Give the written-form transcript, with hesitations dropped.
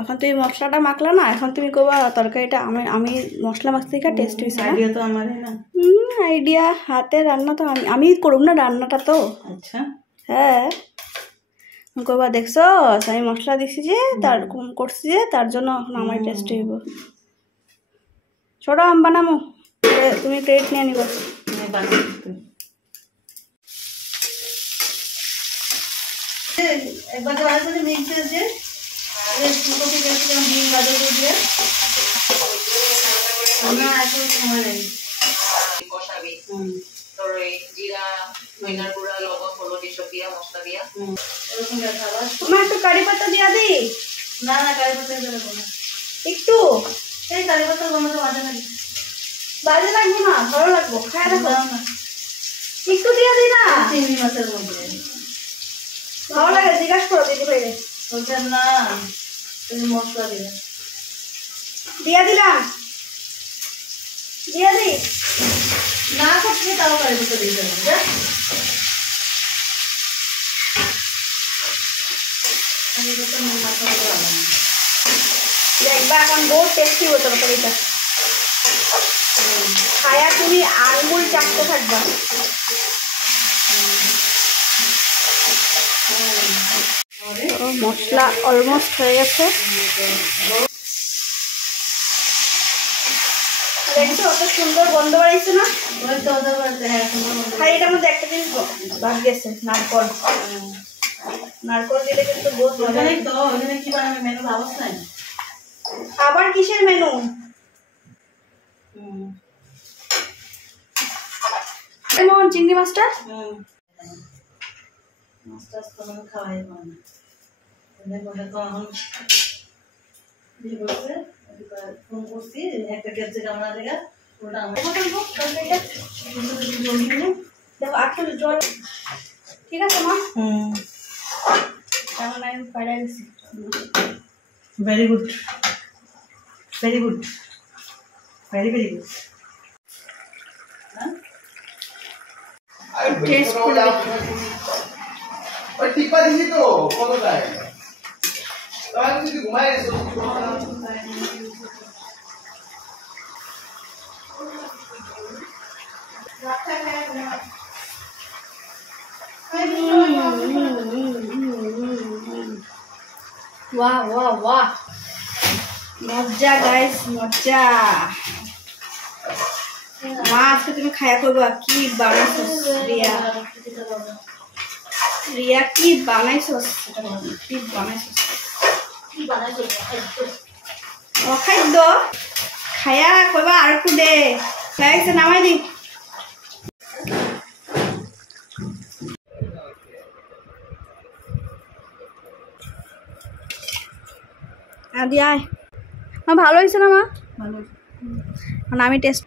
এখন তুমি মশলাটা মাখলা না, এখন তুমি কবা তরকারিটা আমি মশলা মাখতে থেকে টেস্ট হয়েছে। আইডিয়া তো আমার না। আইডিয়া হাতে রান্না তো আমি করব না রান্নাটা তো। আচ্ছা হ্যাঁ কবা দেখছো আমি মশলা দিছি যে তার করছি যে তার জন্য এখন আমার টেস্ট হইব। ছোট আম বানামো, তুমি ক্রেডিট নিয়ে নিব। একবার মিক্স যে ফুলকপি ক্যাপসিকাম দিয়ে গাজর দিয়ে না এখন সময় নেই কষাবি। তোর এই জিরা ধনিয়ার গুঁড়া লবণ হলুদ এসব দিয়া মশলা দিয়া এরকম খাবার। মা একটু কারি পাতা দিয়া দিই। না না কারি পাতা দেবো না, একটু এই কারি পাতা গন্ধ বাজে না, বাজে লাগবে না, ভালো লাগবে খায় দেখো। না একটু দিয়া দিই না, চিংড়ি মাছের মধ্যে ভালো লাগে জিজ্ঞাসা করো দিদি ভাই। ওটা না তুমি মশলা দিবে। দিয়া দিলাম, দিয়া দিই না করছে তাও কারি পাতা দিয়ে দেবো। দেখবা এখন বহুত টেস্টি হতো তরকারিটা, খায়া তুমি আঙুল চাটতে থাকবা। মশলা অলমোস্ট হয়ে গেছে, দেখছো কত সুন্দর গন্ধ বাড়াইছে না। এটার মধ্যে একটা জিনিস বাদ গেছে, নারকল। নারকল দিলে কিন্তু বহুত মজা। কি বানাবে মেনু ভাবছ নাই? আবার কিসের মেনু? এমন চিংড়ি মাছটা মাছটা খাওয়াই না তো এখন ফোন করছি একটা ক্যাপসিকাম না দেখা ওটা দেখো আটটা জল ঠিক আছে মা। Very good very good very very good. টিপা দিছি তো কতটায় তাহলে যদি ঘুমাই গেছো वाह वाह वाह मजा गाइस मजा। মা আজকে তুমি খায়া করবা কি বানাইছো রিয়া? রিয়া কি বানাইছো? কি বানাইছো? অখাদ্য খায়া কইবা আর একটু দে, খাইছে নামাই দি। আদি আয় মা, ভালো হয়েছে না মা? ভালো। আমি টেস্ট